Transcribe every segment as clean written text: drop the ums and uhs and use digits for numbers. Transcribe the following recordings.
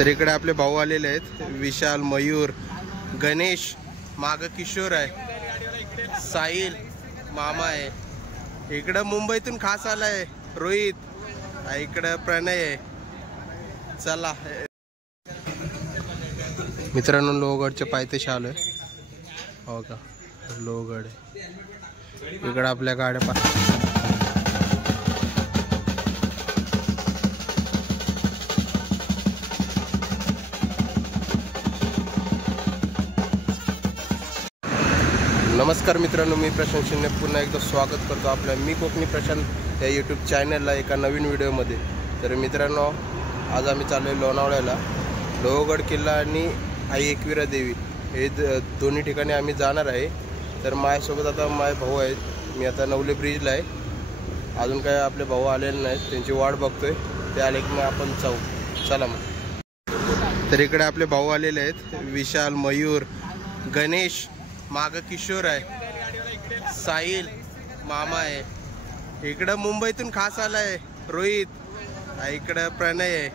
तर इकडे आपले भाऊ आलेले आहेत, विशाल, मयूर, गणेश, माग किशोर आहे, साहिल, मामा आहे, इकडं मुंबईतून खास आलाय रोहित, इकडं प्रणय आहे. चला मित्रांनो, लोहगडच्या पायथ्याशी आलोय. हो का, लोहगड इकडं आपल्या गाड्या नमस्कार मित्रांनो, मी प्रशांत शिंदे पुन्हा एकदा स्वागत करतो आपल्या मी कोकणी प्रशांत या यूट्यूब चॅनलला एका नवीन व्हिडिओमध्ये. तर मित्रांनो, आज आम्ही चाललो आहे लोणावळ्याला. लोहगड किल्ला आणि आई एकविरा देवी हे दोन्ही ठिकाणी आम्ही जाणार आहे. तर माझ्यासोबत आता माझे भाऊ आहेत. मी आता नवले ब्रिजला आहे, अजून काय आपले भाऊ आलेले नाहीत, त्यांची वाट बघतोय. ते आले की मग आपण जाऊ. चला मग. तर इकडे आपले भाऊ आलेले आहेत, विशाल, मयूर, गणेश, माग किशोर आहे, साहिल, मामा आहे, इकडं मुंबईतून खास आलाय रोहित, इकडं प्रणय आहे.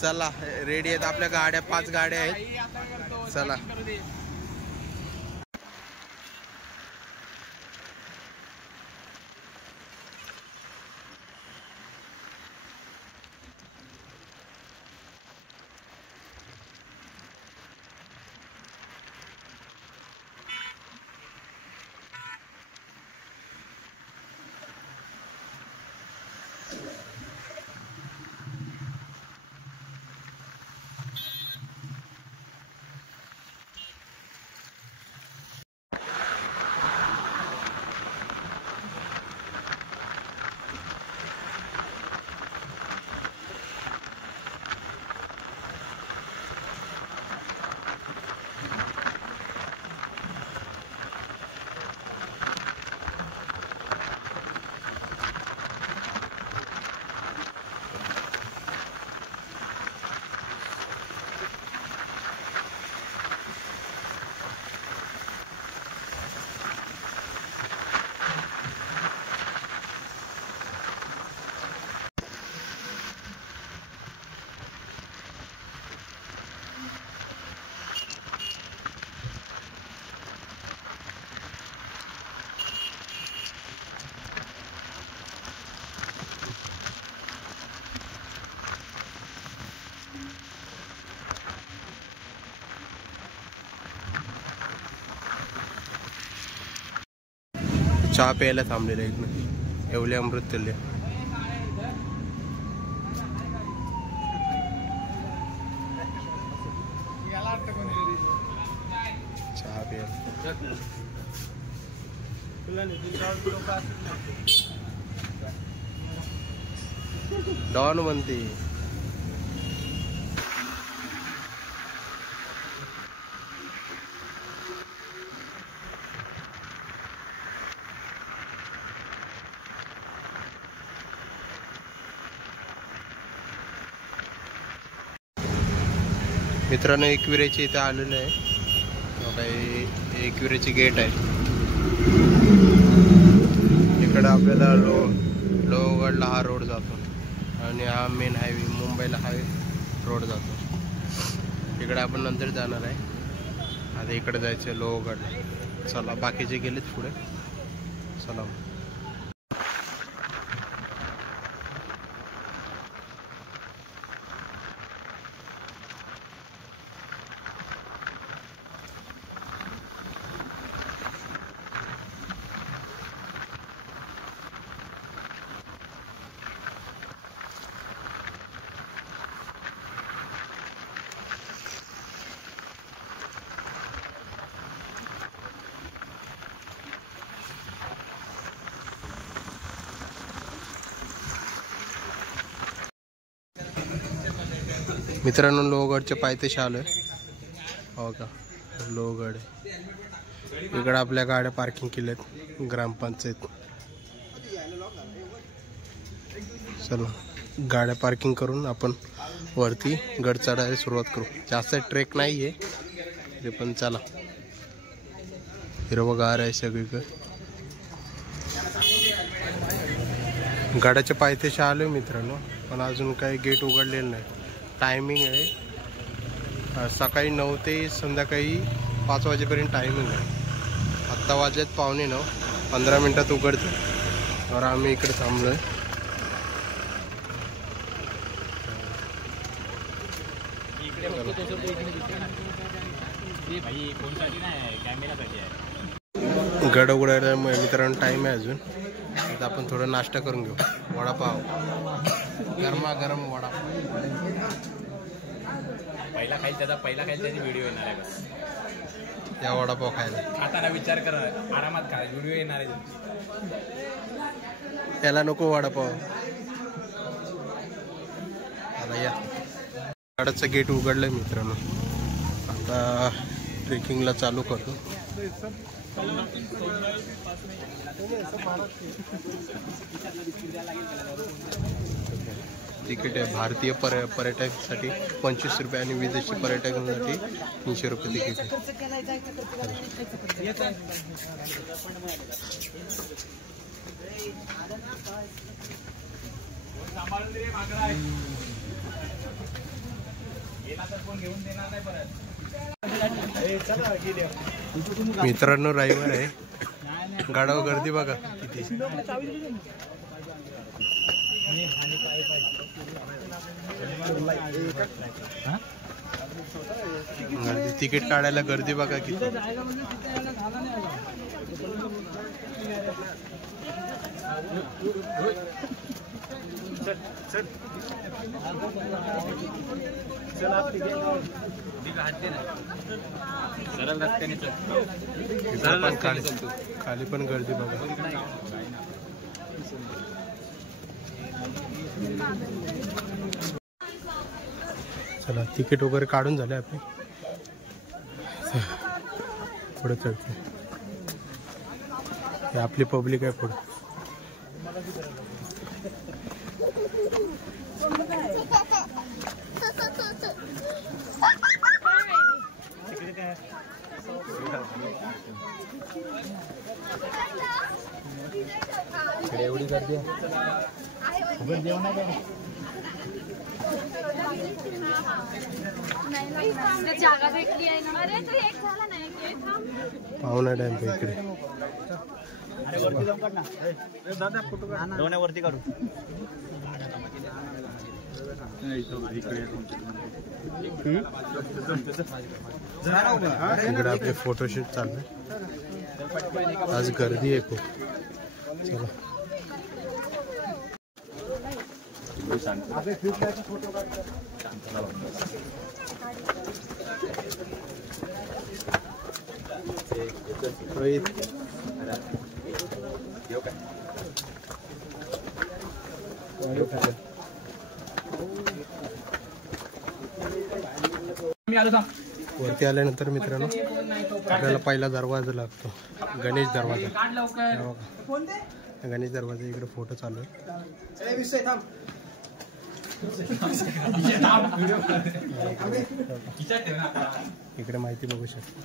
चला रेडी आहेत आपल्या गाड्या, 5 गाड्या आहेत. चला चहा प्यायला थांबलेलं आहे इकडं, येवले अमृततुल्य. चहा प्यायला डॉन म्हणते. मित्रांनो, एकविरेची इथे आलेलं आहे. एकविरेची गेट आहे. इकडं आपल्याला लोहगडला हा रोड जातो आणि हा मेन हायवे, मुंबईला हा रोड जातो. इकडे आपण नंतर जाणार आहे. आता इकडे जायचं आहे लोहगडला. चला, बाकीचे गेलेत पुढे. चला. मित्रांनो, लोहगडच्या पायथ्याशी आलोय. हो का, लोहगड इकडे आपल्या गाड्या पार्किंग केल्यात ग्रामपंचायत. चला, गाड्या पार्किंग करून आपण वरती गड चढायला सुरुवात करू. जास्त ट्रेक नाही आहे ते, पण चला. हिरवगार आहे सगळीकडे. गडाच्या पायथ्याशी आलोय मित्रांनो, पण अजून काही गेट उघडलेलं नाही. टायमिंग आहे सकाळी 9 ते संध्याकाळी 5 वाजेपर्यंत टायमिंग आहे. आत्ता वाजलेत 8:45, 15 मिनटात उघडतं. तर आम्ही इकडे थांबलो आहे. गड उघडायला मित्रांनो टाईम आहे अजून. आता आपण थोडं नाश्ता करून घेऊ. वडापाव, गरमागरम वडापाव. पहिला खायला त्याची व्हिडिओ येणार आहे. बस या वडापाव खायला खाताना विचार कर, आरामात खा, व्हिडिओ येणार आहे. त्याला नको वडापाव. आता या गडाचं गेट उघडलंय मित्रांनो. आता ट्रेकिंगला चालू करतो. तिकीट आहे भारतीय पर्यटकांसाठी 25 रुपये आणि विदेशी पर्यटकांसाठी 300 रुपये तिकीट आहे. मित्रांनो रविवार आहे. गाडावर गर्दी बघा किती. तिकीट काढायला गर्दी बघा किती. खाली पण गर्दी बघा. चला तिकीट वगैरे काढून झाले आपले. पुढे चढते. आपली पब्लिक आहे पुढे. एवढी गर्दी आहे. पाहुणा डॅम इकडे. वरती काढू. इकडे आपले फोटोशूट चालू आहे. आज गर्दी आहे खूप. चला वरती आल्यानंतर मित्रांनो आपल्याला पहिला दरवाजा लागतो, गणेश दरवाजा. गणेश दरवाजा इकडे फोटो चालू आहे. इकडे माहिती बघू शकता.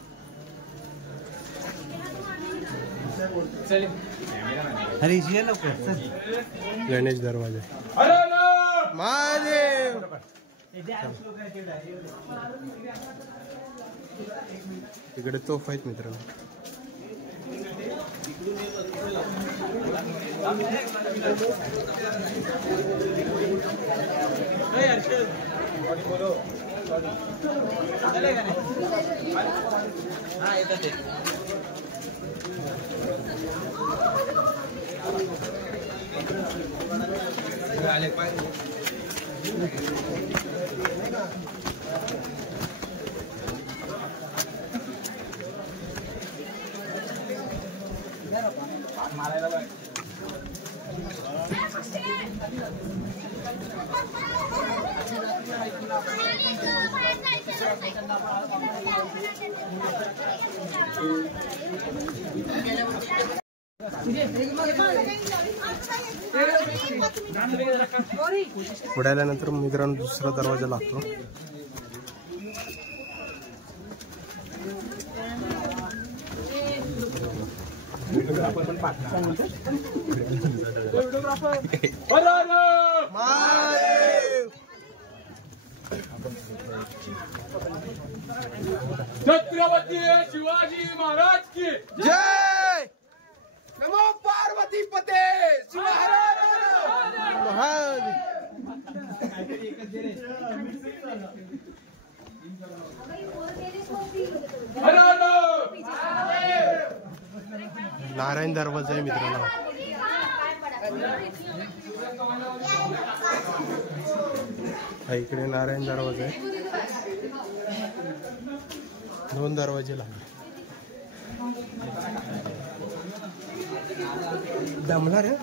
गणेश दरवाजा. महादेव. इकडे तोफ आहेत मित्रांनो. पुढे आल्यानंतर मित्रांनो दुसरा दरवाजा लागतो. छत्रपती शिवाजी महाराज की जय. नमो पार्वती पते नारायण दरवाजा आहे मित्रांनो. हा इकडे नारायण दरवाजा आहे. 2 दरवाजे लागले. दमणार आहे.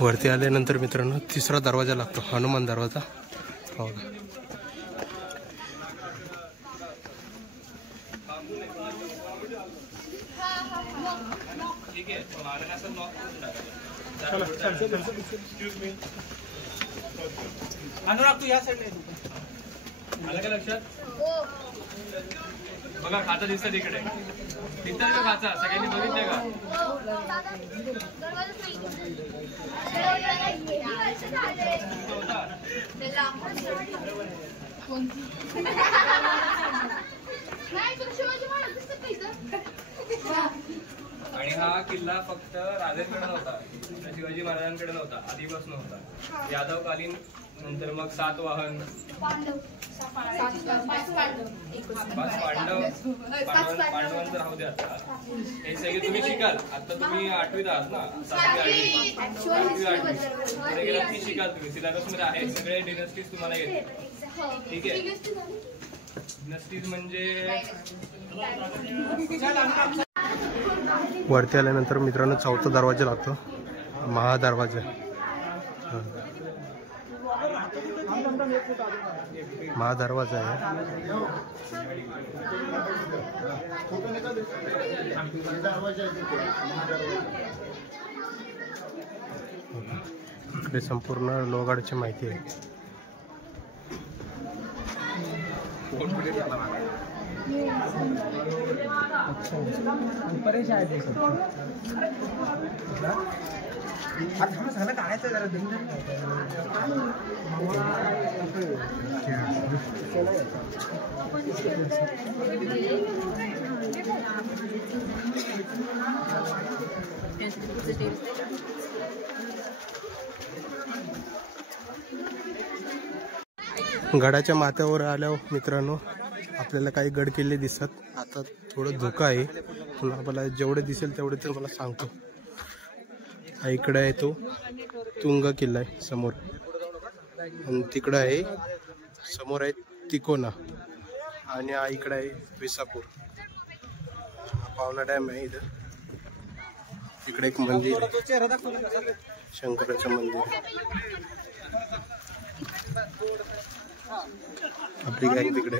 वरती आल्यानंतर मित्रांनो 3रा दरवाजा लागतो, हनुमान दरवाजा. हो अनुराग तू या साईडला आलं का लक्षात? बघा खाचा दिसतं तिकडे. दिसतं का खाचा? सगळ्यांनी बघितलंय का? आणि हा किल्ला फक्त राजांकडे नव्हता, शिवाजी महाराजांकडे नव्हता, आधीपासून होता. यादवकालीन नंतर मग सातवाहन, 5 पांडवांचं राहू दे. आता हे सगळे तुम्ही शिकाल. आता तुम्ही 8वीत आहात ना, 7वी 8वी पुढे गेलात की शिकाल तुम्ही. सिलेबस मध्ये आहे सगळे डिनेस्टीज तुम्हाला येते. ठीक आहे. डिनेस्टीज म्हणजे वरती आल्यानंतर मित्रांनो 4था दरवाजा लागतो, महादरवाजा. महादरवाजा आहे. इकडे संपूर्ण लोहगडची माहिती आहे. गडाच्या माथ्यावर आल्यावर मित्रांनो आपल्याला काही गड किल्ले दिसतात. आता थोडं धोका आहे, पण आपल्याला जेवढे दिसेल तेवढे तर मला सांगतो. इकडे आहे तो तुंग किल्ला आहे समोर, आणि तिकडं आहे समोर आहे तिकोना, आणि इकडे आहे विसापूर. पावना डॅम आहे इथं. तिकडे एक मंदिर आहे, शंकराचं मंदिर. आपली गँग तिकडे.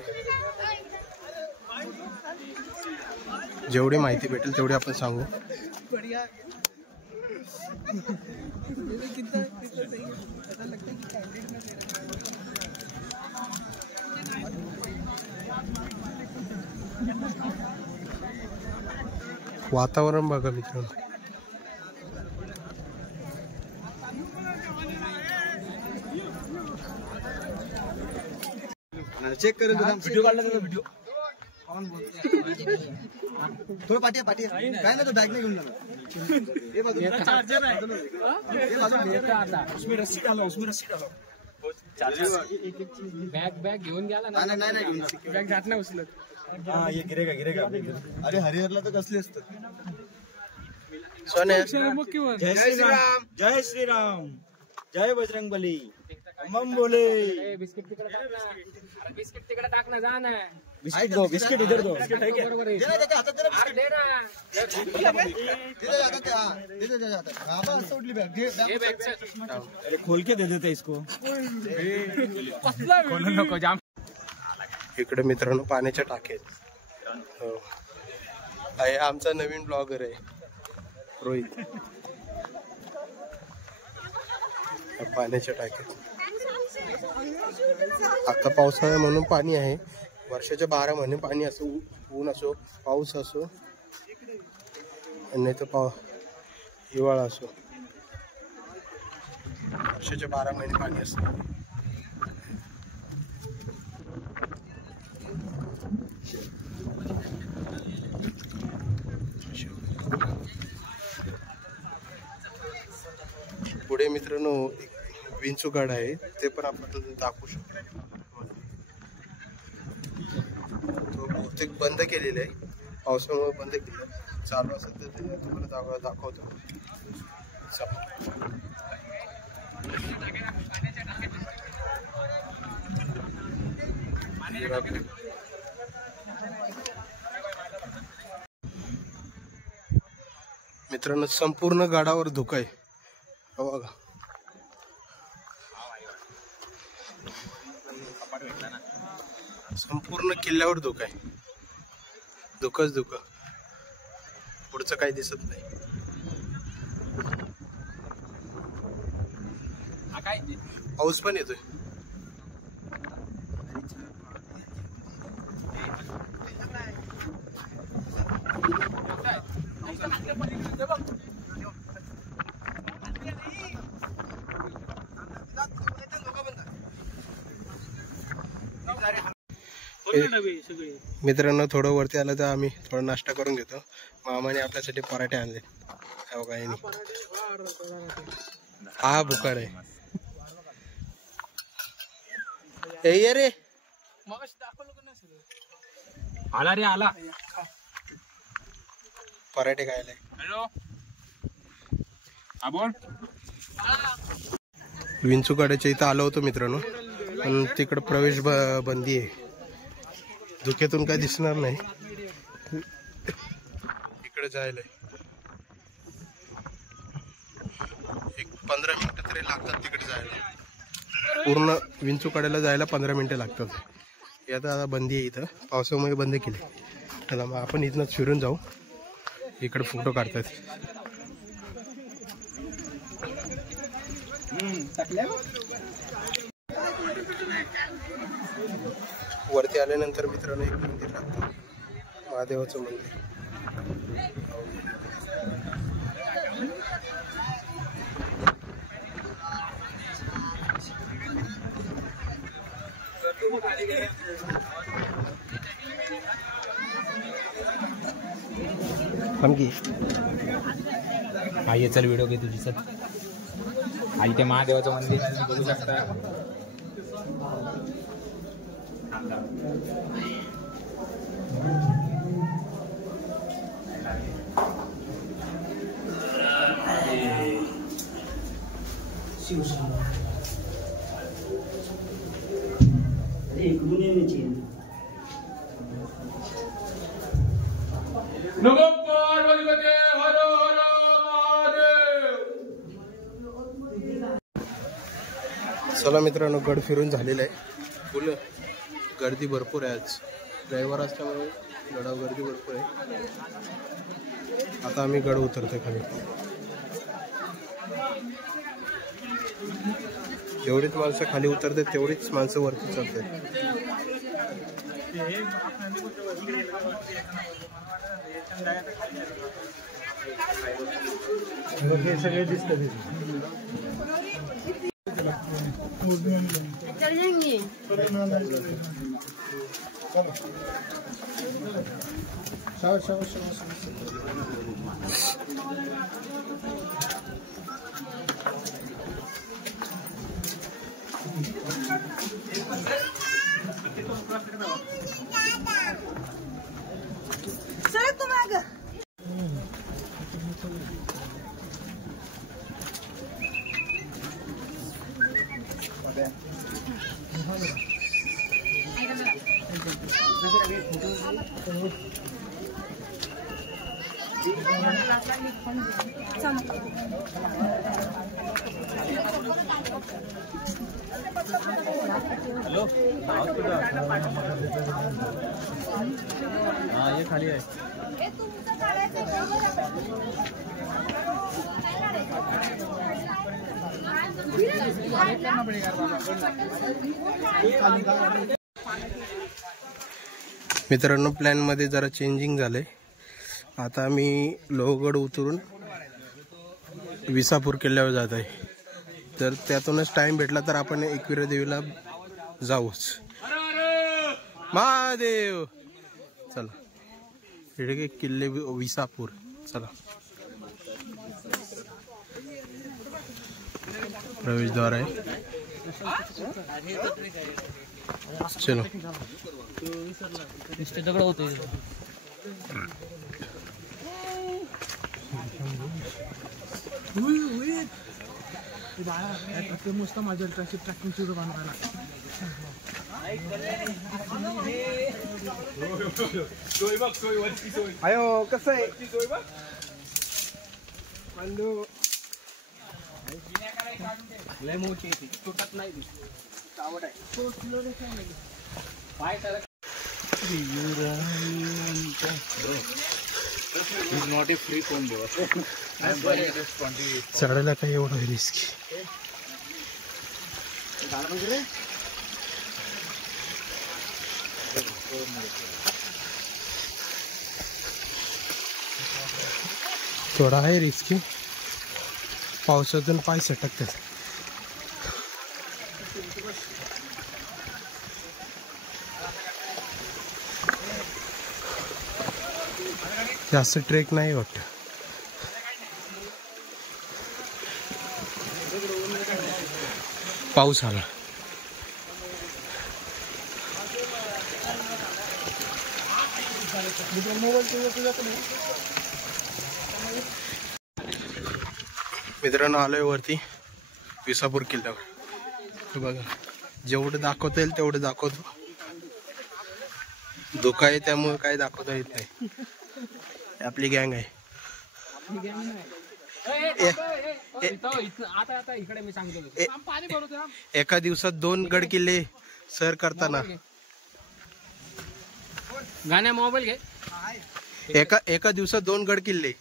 जेवढी माहिती भेटेल तेवढी आपण सांगू. वातावरण बघा मित्रांनो. चेक करेल व्हिडिओ काढला त्याचा व्हिडिओ थोडं पाठी काय नाही तो बॅग नाही घेऊन जाणार. बॅग घेऊन गेला ना. नाही बॅग जात नाही उचलत. गिरेगा अरे हरिहरला तर कसले असतात. सोने जय श्रीराम जय श्रीराम जय बजरंगबली मम बोले. बिस्किट तिकडे टाक ना. बिस्किट तिकडे टाक ना. जा ना. बिस्किट दो बिस्किट इधर दो. बरोबर आहे. दे ना. सोडली बॅग अरे खोल के दे देते इसको. खोलू नको जाम. इकडे मित्रांनो पाण्याच्या टाक्या आहे. आमचा नवीन ब्लॉगर आहे रोहित. पाण्याच्या टाक्यात आता पावसाळा म्हणून पाणी आहे. वर्षाच्या 12 महिने पाणी असो, ऊन असो, पाऊस असो, नाही तर हिवाळा असो. वर्षाचे 12 महिने पाणी असतं. पुढे मित्रांनो विंचूगड आहे, ते पण आपण दाखवू शकतो. तो बहुतेक बंद केलेलं आहे, पावसामुळे बंद केलं. चालू असेल तर ते तुम्हाला दाखवतो. मित्रांनो संपूर्ण गडावर धुकं आहे. बघा संपूर्ण किल्ल्यावर धुकं आहे. धुकंच धुकं, पुढचं काही दिसत नाही. पाऊस पण येतोय. मित्रांनो थोडं वरती आलं तर आम्ही थोडा नाश्ता करून घेतो. मामाने आपल्यासाठी पराठे आणले. हा भुकाड आहे. ये रे आला रे आला. पराठे खायला. हॅलो हा बोल. विंचूगडाच्या इथं आलो होतो मित्रांनो, पण तिकडं प्रवेश बंदी आहे. धुक्यातून काय दिसणार नाही. इकडे जायला एक 15 मिनिटं तरी लागतात तिकडे जायला. पूर्ण विंचूकड्याला जायला 15 मिनिटं लागतात. हे आता बंदी आहे इथं, पावसामुळे बंद केली. त्याला मग आपण इथनं फिरून जाऊ. इकडे फोटो काढतात. वरती आल्यानंतर मित्रांनो एक मंदिर लागतं, महादेवाचं मंदिर. हा ये चल व्हिडिओ घे तुझी. चल आई ते महादेवाचं मंदिर बघू शकता. चला मित्रांनो गड फिरून झालेला आहे. फुल गर्दी भरपूर आहे. आज रविवार असल्यामुळे गडावर गर्दी भरपूर आहे. आता आम्ही गड उतरतोय खाली. जेवढीच माणसं खाली उतरतात तेवढीच माणसं वरती चढतात. सगळे दिसतात. हाँ ये खाली है. मित्रांनो प्लॅन मध्ये जरा चेंजिंग झालंय. आता आम्ही लोहगड उतरून विसापूर किल्ल्यावर जात आहे. जर त्यातूनच टाइम भेटला तर आपण एकविरा देवीला जाऊच. महादेव. चला इकडे किल्ले विसापूर. चला प्रवेशद्वार आहे. चलो दगड होते. मस्त माझ्या ट्रॅकिंग सुरू बनवायला. अयो कसं आहे लय मोठी आहे ती, तुटत नाही ती. आवड आहे. नॉट ए फ्री फोन देवा. चढायला काही एवढं रिस्की. थोडा आहे रिस्की. पावसातून पाय सटकतात. जास्त ट्रेक नाही वाटत. पाऊस आला. मित्रांनो आलोय वरती विसापूर किल्ल्यावर. हे बघा जेवढं दाखवता येईल तेवढं दाखवतो. धोका आहे त्यामुळे काय दाखवता येत नाही. आपली गँग आहे. एका दिवसात 2 गड किल्ले सर करताना गाण्या मोबाईल घे. एका दिवसात 2 गड किल्ले.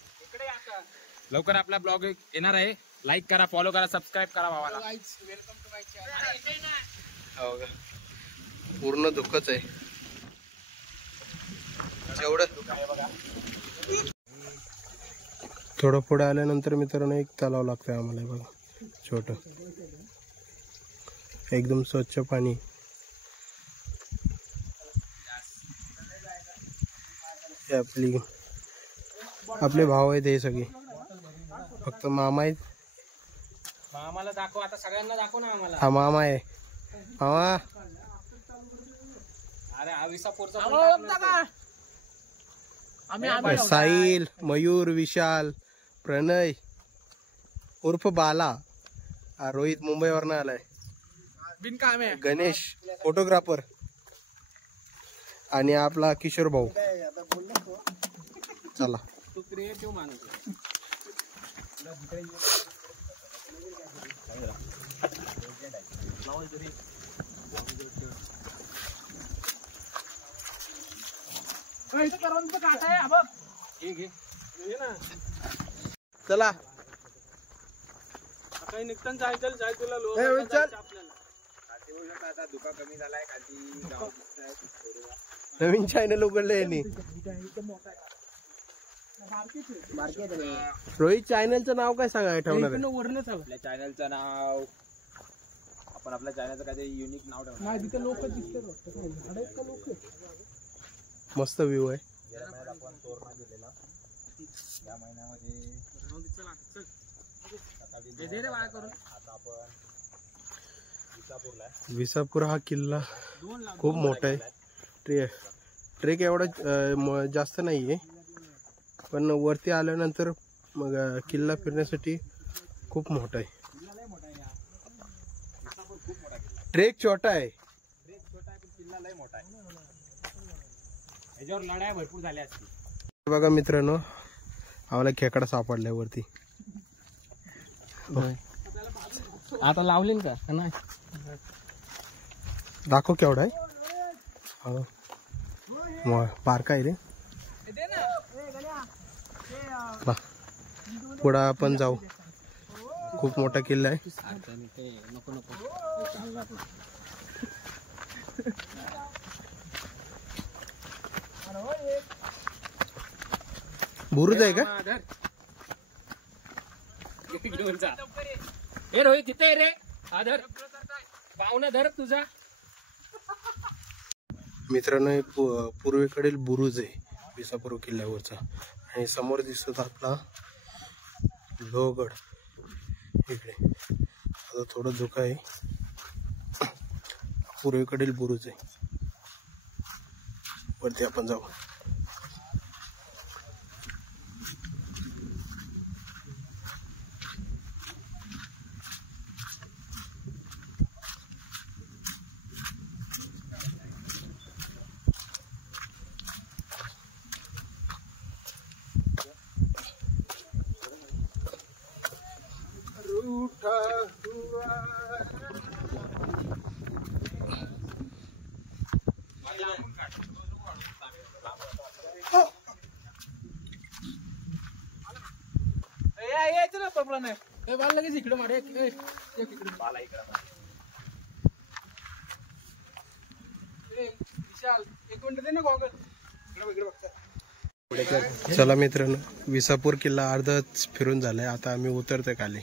लवकर आपला ब्लॉग येणार आहे. लाईक करा, फॉलो करा, सबस्क्राईब करा भावाला. पूर्ण धोकच आहे. जेवढं थोडं पुढे आल्यानंतर मित्रांनो एक तलाव लागतंय आम्हाला. बघा छोट एकदम स्वच्छ पाणी. आपले भाव आहेत हे सगळे. फक्त मामा आहेत. मामाला दाखव आता, सगळ्यांना दाखव ना आम्हाला. हा मामा आहे. मामा अरे हा विसापूरचा साहिल, मयूर, विशाल, प्रणय उर्फ बाला, रोहित मुंबईवरनं आलाय, बिनकाम आहे, गणेश फोटोग्राफर आणि आपला किशोर भाऊ. चला तू क्रिएटिव्ह माणूस. चला काही निघताना जायचं तुला आता धुका कमी झालाय. खाली नवीन चॅनल उघडले यांनी. रोहित चॅनलचं नाव काय सांगा ठेवणार आहे? आपल्या चॅनलचं नाव, आपण आपल्या चॅनलचं काहीतरी युनिक नाव ठेवणार. मस्त व्ह्यू आहे. आपण तोरणा गेलेला या महिन्यामध्ये. आता आपण विसापूर हा किल्ला खूप मोठा आहे. ट्रेक एवढा जास्त नाहीये, पण वरती आल्यानंतर मग किल्ला फिरण्यासाठी खूप मोठा आहे. ट्रेक छोटा आहे. किल्ला लय मोठा आहे. याच्यावर लढाया भरपूर झाल्या असतील. बघा मित्रांनो, आम्हाला खेकडा सापडलाय वरती. आता लावलेल का नाही? दाखव केवढा आहे. बारका आहे रे. पुढे आपण जाऊ. खूप मोठा किल्ला आहे. नको नको बुरुज आहे का? घेऊन जा. हे रोहित तिथे रे आधर पाहुणा धर तुझा. मित्रांनो हे पूर्वेकडील बुरुज आहे विसापूर किल्ल्यावरचा आणि समोर दिसत आपला लोहगड इकडे. आता थोडं धोका आहे. पूर्वेकडील बुरुज आहे. वरती आपण जाऊ. यायचं ना प्रॉब्लेम नाही. हे बाल लगेच इकडे मारे इकडे बाला इकडे. विशाल एक मिनिट दे ना गॉगल. इकडे बघता. चला मित्रांनो विसापूर किल्ला अर्धच फिरून झालाय. आता आम्ही उतरतोय खाली.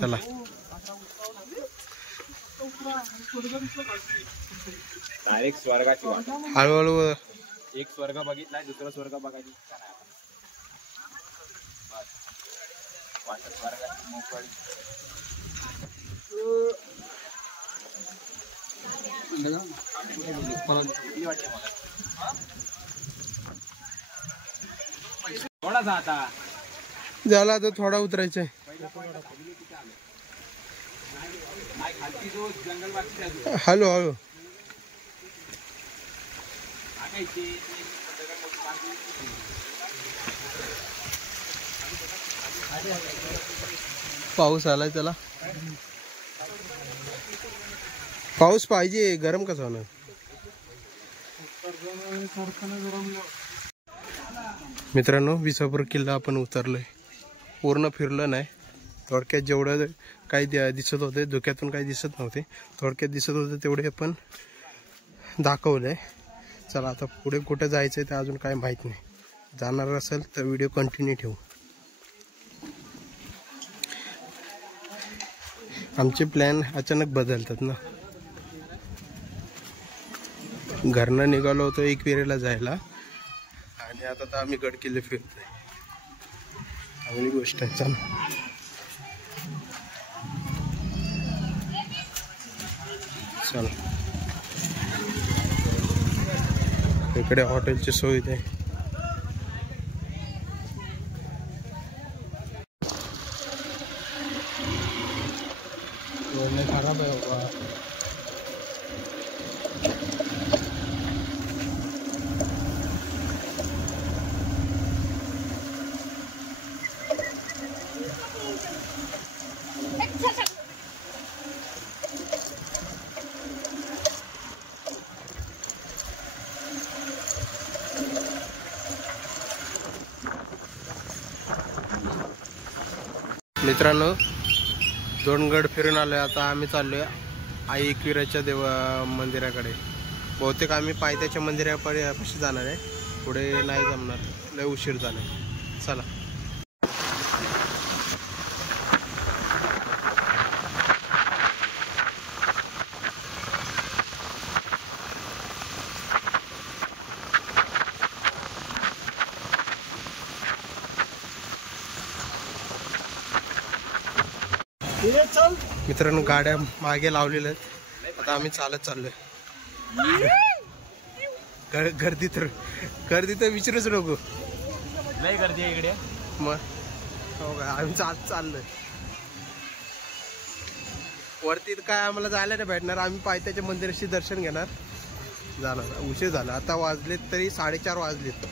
चला डायरेक्ट स्वर्गाची वाट. हळूहळू. एक स्वर्ग बघितलाय दुसरा स्वर्ग बघायची इच्छा नाही. वाटत स्वर्गाची मोकळी. थोडासा आता झाला आता थोडा उतरायचंय. खालची जो जंगल वाटते हळू हळू. पाऊस आलाय. चला पाऊस पाहिजे. गरम कसं होणार. मित्रांनो विसापूर किल्ला आपण उतरलोय. पूर्ण फिरलं नाही. थोडक्यात जेवढं काही दिसत होते धुक्यातून काही दिसत नव्हते. थोडक्यात दिसत होते तेवढे आपण दाखवलंय. चला आता पुढे कुठे जायचंय ते अजून काय माहित नाही. जाणार असेल तर व्हिडिओ कंटिन्यू ठेवू. आमचे प्लॅन अचानक बदलतात ना. घरनं निघालो होतो एकविरेला जायला आणि आता तर आम्ही गड किल्ले फिरतोय. चांगली गोष्ट आहे. चला चला. इकडे हॉटेलची सोय आहे. खराब आहे बाबा. मित्रांनो 2 गड फिरून आलोय. आता आम्ही चाललोय आई एकविराच्या मंदिराकडे. बहुतेक आम्ही पायथ्याच्या मंदिरापाशी जाणार आहे. पुढे नाही जमणार. लय उशीर झालाय. चला मित्रांनो गाड्या मागे लावलेल्या आहेत. आता आम्ही चालत चाललोय. गर्दी तर विचारूच नको. लय गर्दी आहे इकडे. मग हो का. आम्ही चाललोय वरती. काय आम्हाला जायला नाही भेटणार. आम्ही पायथ्याच्या मंदिराशी दर्शन घेणार जाणार. उशीर झाला. आता वाजलेत तरी 4:30 वाजलेत.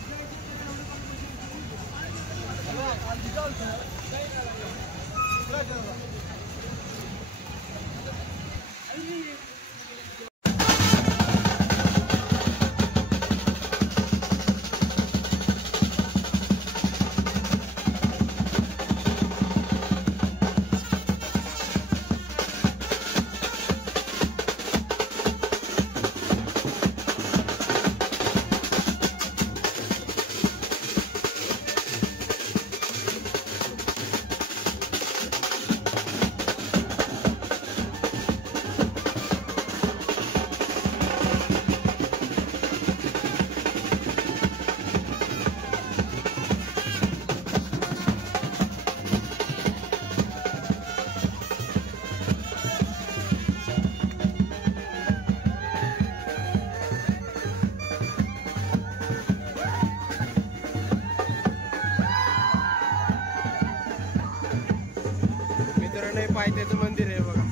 पायथ्याचं मंदिर आहे बघा.